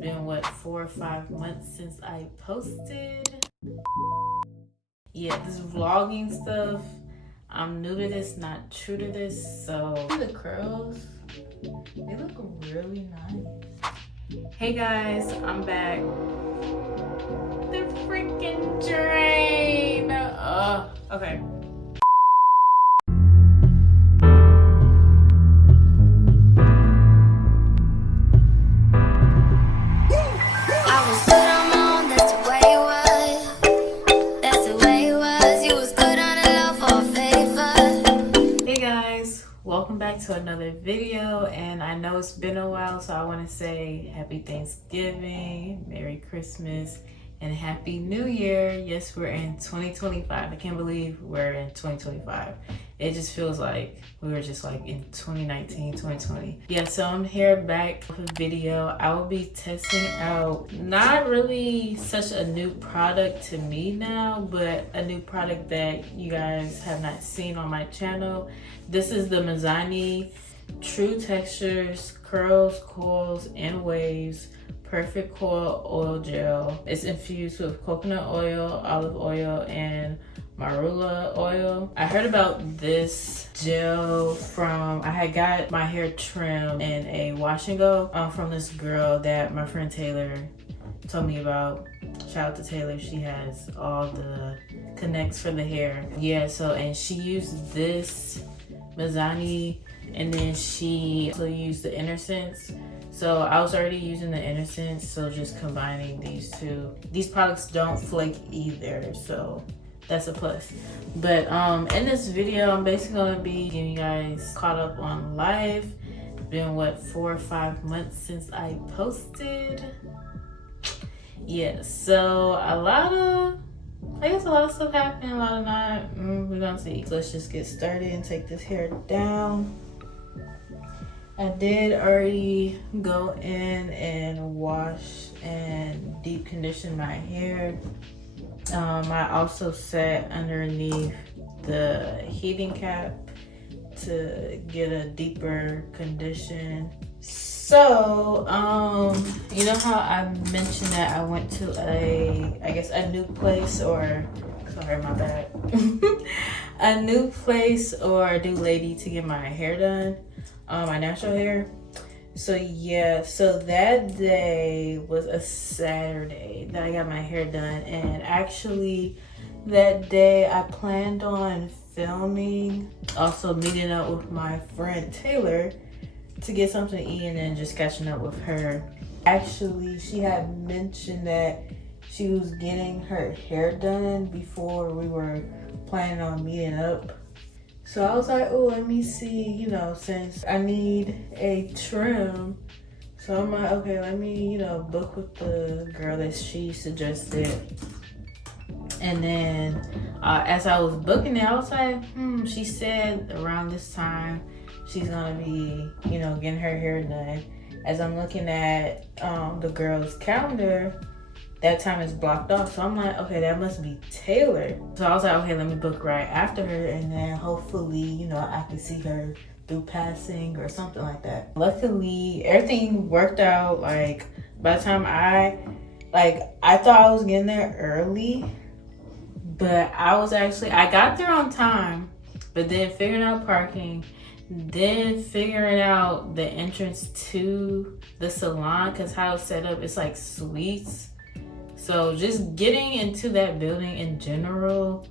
Been what, 4 or 5 months since I posted. Yeah, this vlogging stuff, I'm new to this, not true to this, so the curls, they look really nice. Hey guys, I'm back. The freaking drain. Okay. Welcome back to another video, and I know it's been a while, so I want to say happy Thanksgiving, Merry Christmas, and Happy New Year. Yes, we're in 2025. I can't believe we're in 2025. It just feels like we were just like in 2019, 2020. Yeah, so I'm here back with a video. I will be testing out not really such a new product to me now, but a new product that you guys have not seen on my channel. This is the Mizani True Textures Curls, Coils, and Waves Perfect Coil Oil Gel. It's infused with coconut oil, olive oil, and marula oil. I heard about this gel from, I had got my hair trimmed in a wash and go from this girl that my friend Taylor told me about. Shout out to Taylor, she has all the connects for the hair. Yeah, so, and she used this Mizani, and then she also used the INNERSENSE. So I was already using the INNERSENSE, so just combining these two. These products don't flake either, so that's a plus. But in this video, I'm basically gonna be getting you guys caught up on life. It's been what, 4 or 5 months since I posted. Yeah, so a lot of stuff happened, a lot of not. We're gonna see. Let's just get started and take this hair down. I did already go in and wash and deep condition my hair. I also sat underneath the heating cap to get a deeper condition. So, you know how I mentioned that I went to a new place, or, sorry, my bad. A new place or a new lady to get my hair done, my natural hair. So yeah, so that day was a Saturday that I got my hair done, and actually that day I planned on filming, also meeting up with my friend Taylor to get something to eat and then just catching up with her. Actually, she had mentioned that she was getting her hair done before we were planning on meeting up. So I was like, oh, let me see, you know, since I need a trim. So I'm like, okay, let me, you know, book with the girl that she suggested. And then as I was booking it, I was like, she said around this time she's gonna be, you know, getting her hair done. As I'm looking at the girl's calendar, that time is blocked off. So I'm like, okay, that must be Taylor. So I was like, okay, let me book right after her, and then hopefully, you know, I can see her through passing or something like that. Luckily, everything worked out. Like, by the time I thought I was getting there early, but I got there on time, but then figuring out parking, then figuring out the entrance to the salon, because how it's set up, it's like suites. So just getting into that building in general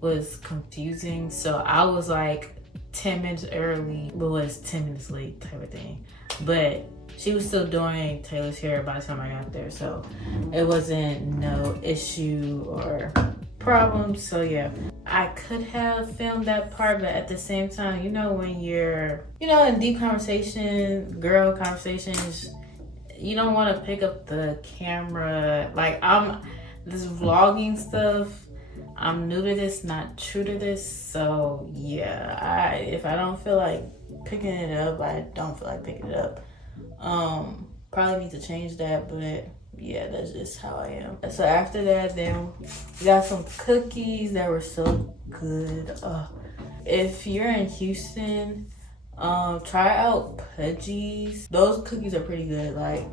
was confusing. So I was like 10 minutes early, but was 10 minutes late type of thing. But she was still doing Taylor's hair by the time I got there. So it wasn't no issue or problem. So yeah, I could have filmed that part, but at the same time, you know, when you're, you know, in deep conversation, girl conversations, you don't want to pick up the camera. Like, this vlogging stuff, I'm new to this, not true to this. So yeah, if I don't feel like picking it up, I don't feel like picking it up. Probably need to change that, but yeah, that's just how I am. So after that, then we got some cookies that were so good. If you're in Houston, try out Pudgy's. Those cookies are pretty good. Like,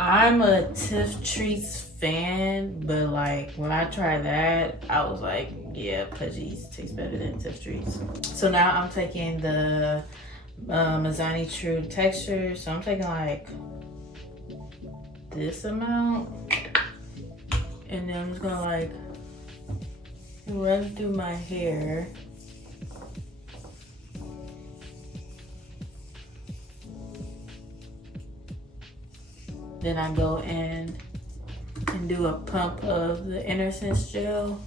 I'm a Tiff Treats fan, but like when I tried that, I was like, yeah, Pudgies tastes better than Tiff Treats. So now I'm taking the Mizani True Texture. So I'm taking like this amount, and then I'm just gonna like run through my hair. Then I go in and do a pump of the INNERSENSE gel.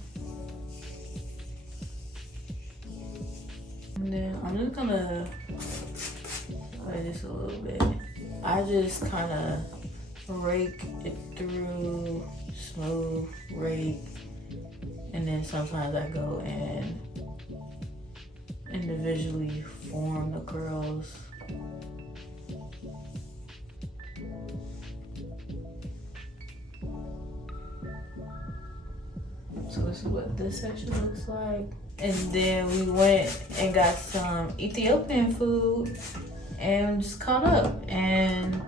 And then I'm just gonna play this a little bit. I just kind of rake it through, smooth rake. And then sometimes I go and individually form the curls. So this is what this section looks like. And then we went and got some Ethiopian food and just caught up. And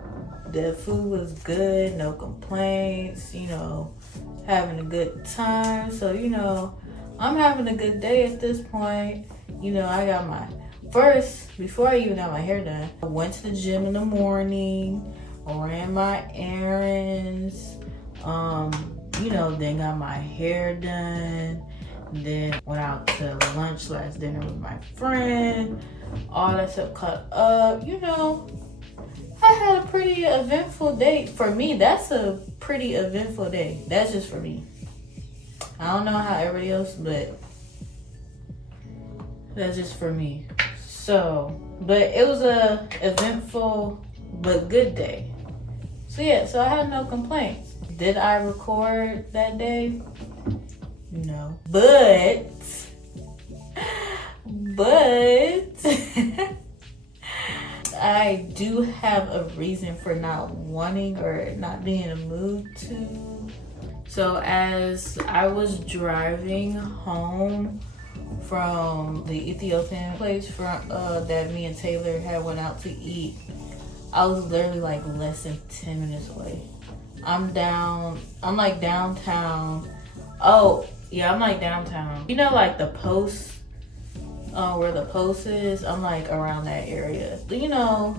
the food was good, no complaints, you know, having a good time. So, you know, I'm having a good day at this point. You know, I got my before I even got my hair done, I went to the gym in the morning, ran my errands, you know, then got my hair done, then went out to lunch, last dinner with my friend, all that stuff cut up. You know, I had a pretty eventful day. For me, that's a pretty eventful day. That's just for me. I don't know how everybody else, but that's just for me. So, but it was a eventful but good day. So yeah, so I had no complaints. Did I record that day? No. But I do have a reason for not wanting or not being in a mood to. So as I was driving home from the Ethiopian place that me and Taylor had went out to eat, I was literally like less than 10 minutes away. I'm like downtown. Oh, yeah, I'm like downtown. You know, like the post, where the post is, I'm like around that area. You know,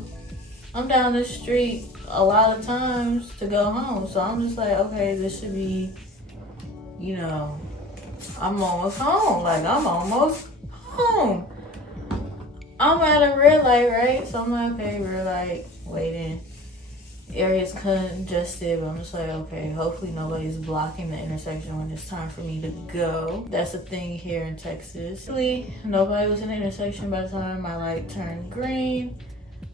I'm down the street a lot of times to go home. So I'm just like, okay, this should be, you know, I'm almost home. Like, I'm almost home. I'm at a red light, right? So I'm like, okay, red light, waiting. Area's congested, but I'm just like, okay, hopefully nobody's blocking the intersection when it's time for me to go. That's a thing here in Texas. Nobody was in the intersection by the time my light turned green.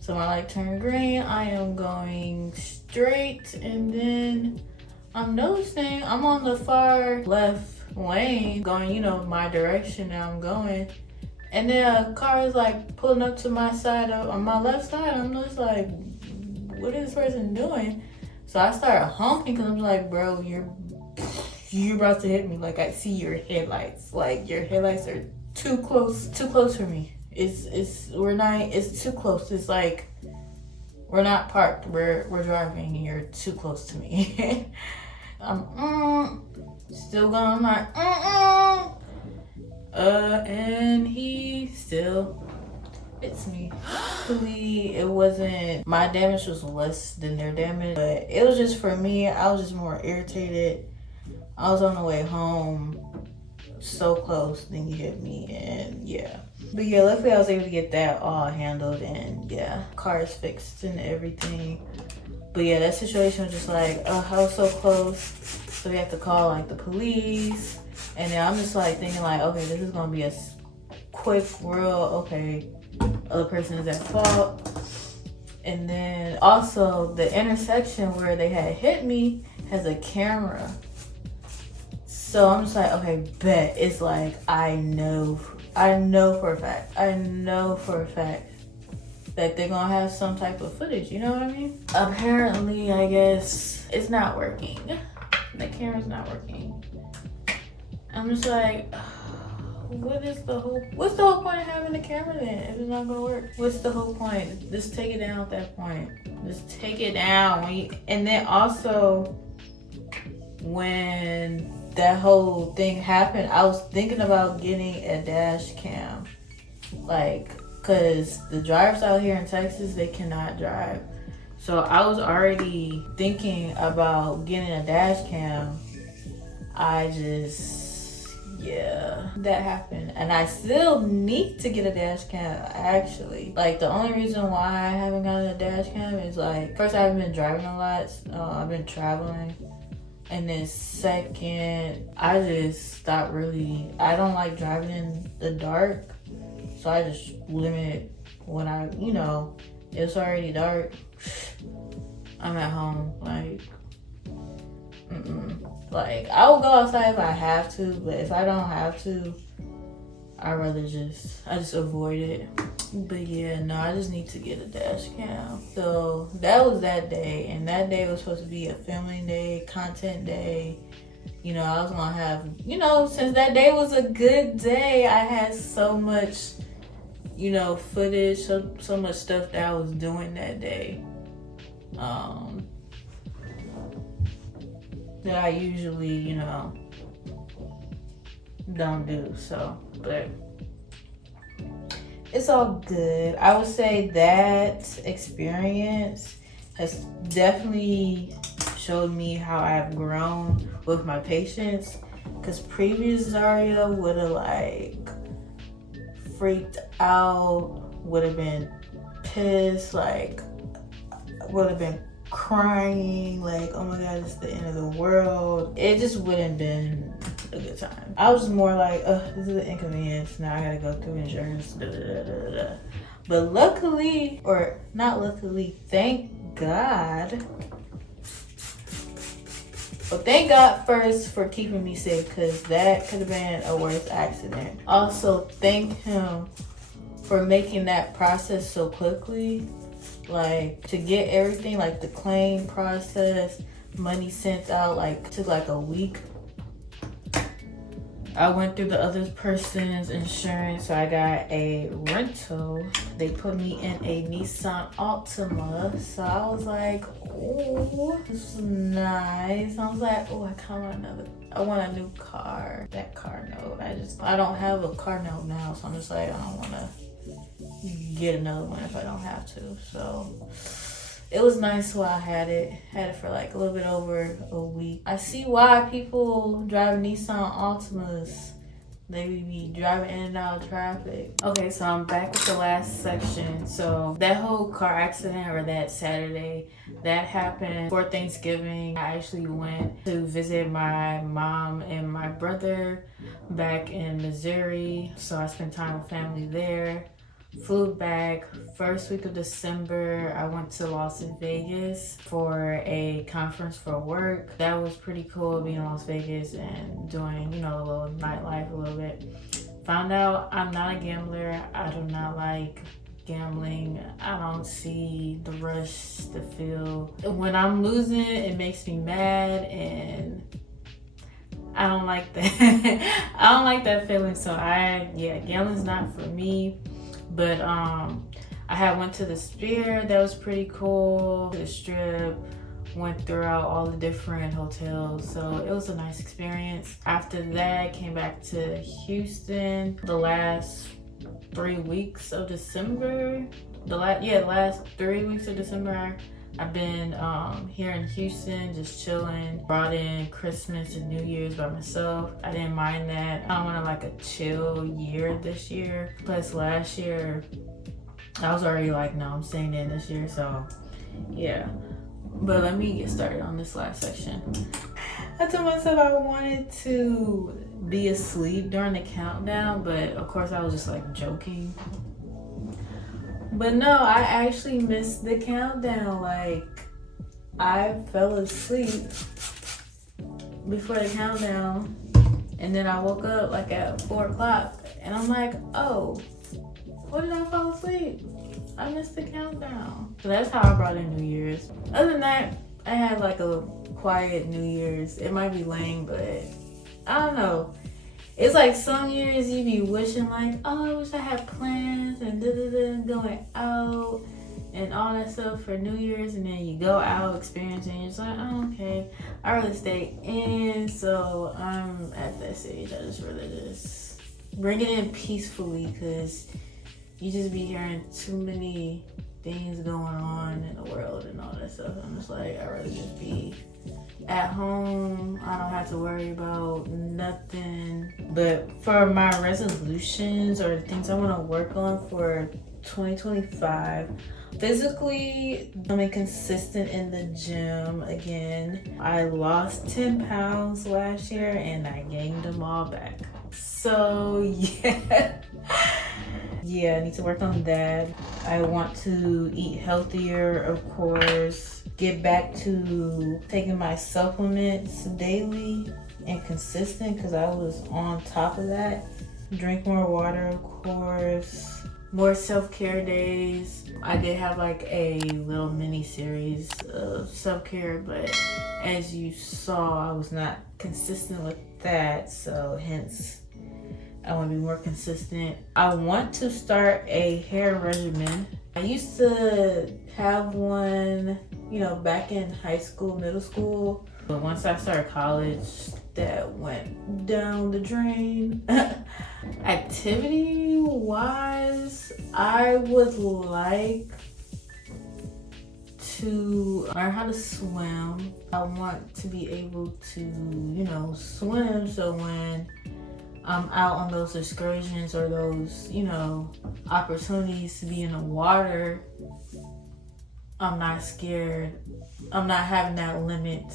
So my light turned green, I am going straight, and then I'm noticing I'm on the far left lane going, you know, my direction that I'm going. And then a car is like pulling up to my side on my left side. I'm just like, what is this person doing? So I started honking because I'm like, bro, you're about to hit me. Like, I see your headlights. Like, your headlights are too close for me. It's too close. It's like, we're not parked. We're driving and you're too close to me. I'm still going like, and he still hits me. Luckily, it wasn't, my damage was less than their damage, but it was just, for me, I was just more irritated. I was on the way home, so close, then you hit me, and yeah. But yeah, luckily I was able to get that all handled, and yeah, car is fixed and everything. But yeah, that situation was just like, oh, I was so close. So we have to call like the police. And then I'm just like thinking like, okay, this is gonna be a quick, real, okay, other person is at fault. And then also the intersection where they had hit me has a camera. So I'm just like, okay, bet. It's like, I know for a fact that they're gonna have some type of footage, you know what I mean? Apparently, I guess it's not working. The camera's not working. I'm just like, what's the whole point of having the camera then if it's not gonna work? What's the whole point? Just take it down at that point. Just take it down and then also when that whole thing happened, I was thinking about getting a dash cam. Like, cause the drivers out here in Texas, they cannot drive. So I was already thinking about getting a dash cam. Yeah, that happened. And I still need to get a dash cam, actually. Like, the only reason why I haven't gotten a dash cam is, like, first, I haven't been driving a lot. I've been traveling. And then second, I just stopped I don't like driving in the dark. So I just limit when it's already dark. I'm at home, like, Like, I will go outside if I have to, but if I don't have to, I just avoid it. But yeah, no, I just need to get a dash cam. So that was that day, and that day was supposed to be a filming day, content day. I was gonna have, since that day was a good day, I had so much, footage, so much stuff that I was doing that day. That I usually, don't do. So, but it's all good. I would say that experience has definitely showed me how I've grown with my patience. Because previous Zaria would have like freaked out, would have been pissed, like would have been crying, like, oh my god, it's the end of the world. It just wouldn't been a good time. I was more like, this is an inconvenience. Now I gotta go through insurance. But luckily, or not luckily, thank God. Well, thank God first for keeping me safe, because that could have been a worse accident. Also, thank him for making that process so quickly. Like, to get everything, like the claim process, money sent out, like, took like a week. I went through the other person's insurance, so I got a rental. They put me in a Nissan Altima, so I was like, oh, this is nice. I was like, oh, I want a new car. That car note, I don't have a car note now, so I'm just like, I don't want to get another one if I don't have to. So it was nice while I had it for like a little bit over a week. I see why people drive Nissan Altimas. They be driving in and out of traffic. Okay, so I'm back with the last section. So that whole car accident, or that Saturday, that happened for Thanksgiving. I actually went to visit my mom and my brother back in Missouri. So I spent time with family there. Flew back first week of December. I went to Las Vegas for a conference for work. That was pretty cool, being in Las Vegas and doing, a little nightlife a little bit. Found out I'm not a gambler. I do not like gambling. I don't see the rush, the feel. When I'm losing, it makes me mad, and I don't like that. I don't like that feeling. So gambling's not for me. But I went to the Sphere. That was pretty cool. The Strip, went throughout all the different hotels. So it was a nice experience. After that, came back to Houston. The last 3 weeks of December. The last 3 weeks of December, I've been here in Houston, just chilling. Brought in Christmas and New Year's by myself. I didn't mind that. I wanted like a chill year this year. Plus last year, I was already like, no, I'm staying in this year. So yeah. But let me get started on this last section. I told myself I wanted to be asleep during the countdown, but of course I was just like joking. But no, I actually missed the countdown. Like, I fell asleep before the countdown, and then I woke up like at 4 o'clock, and I'm like, oh, what did I fall asleep? I missed the countdown. So that's how I brought in New Year's. Other than that, I had like a quiet New Year's. It might be lame, but I don't know. It's like some years you be wishing like, oh, I wish I had plans and going out and all that stuff for New Year's, and then you go out experiencing, and you're just like, oh, okay, I rather stay in. So I'm at that stage. I just rather just bring it in peacefully, because you just be hearing too many things going on in the world and all that stuff. I'm just like, I'd rather just be at home. I don't have to worry about nothing. But for my resolutions or the things I want to work on for 2025, physically, I'm consistent in the gym again. I lost 10 pounds last year and I gained them all back. So yeah. Yeah, I need to work on that. I want to eat healthier, of course. Get back to taking my supplements daily and consistent, because I was on top of that. Drink more water, of course. More self-care days. I did have like a little mini series of self-care, but as you saw, I was not consistent with that, so hence I want to be more consistent. I want to start a hair regimen. I used to have one, you know, back in high school, middle school. But once I started college, that went down the drain. Activity wise, I would like to learn how to swim. I want to be able to, you know, swim, so when I'm out on those excursions or those, you know, opportunities to be in the water, I'm not scared. I'm not having that limit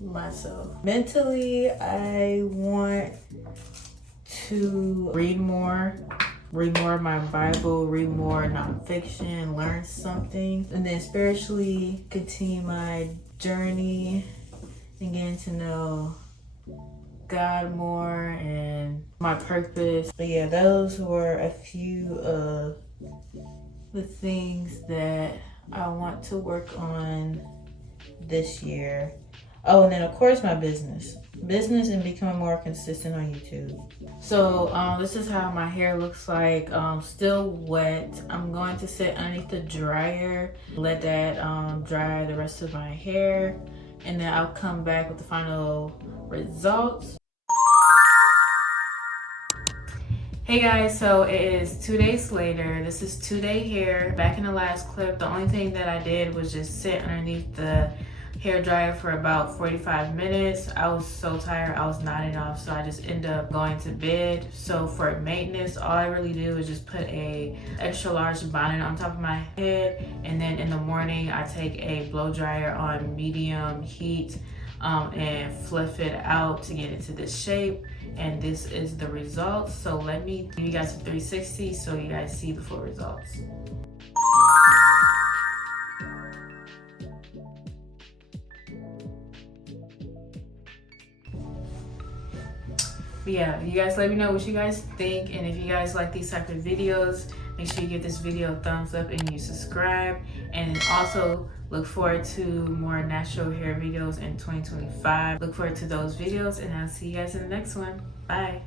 myself. Mentally, I want to read more of my Bible, read more nonfiction, learn something. And then spiritually, continue my journey and getting to know God more and my purpose. But yeah, those were a few of the things that I want to work on this year. Oh, and then of course my business and becoming more consistent on YouTube. So this is how my hair looks like. Still wet. I'm going to sit underneath the dryer, let that dry the rest of my hair, and then I'll come back with the final results. Hey guys, so it is 2 days later. This is 2-day hair. Back in the last clip, the only thing that I did was just sit underneath the hair dryer for about 45 minutes. I was so tired, I was nodding off, so I just ended up going to bed. So for maintenance, all I really do is just put a extra large bonnet on top of my head, and then in the morning I take a blow dryer on medium heat and fluff it out to get into this shape. And this is the results. So let me give you guys a 360 so you guys see the full results. But yeah, you guys let me know what you guys think, and if you guys like these type of videos, make sure you give this video a thumbs up and you subscribe. And also look forward to more natural hair videos in 2025. Look forward to those videos, and I'll see you guys in the next one. Bye.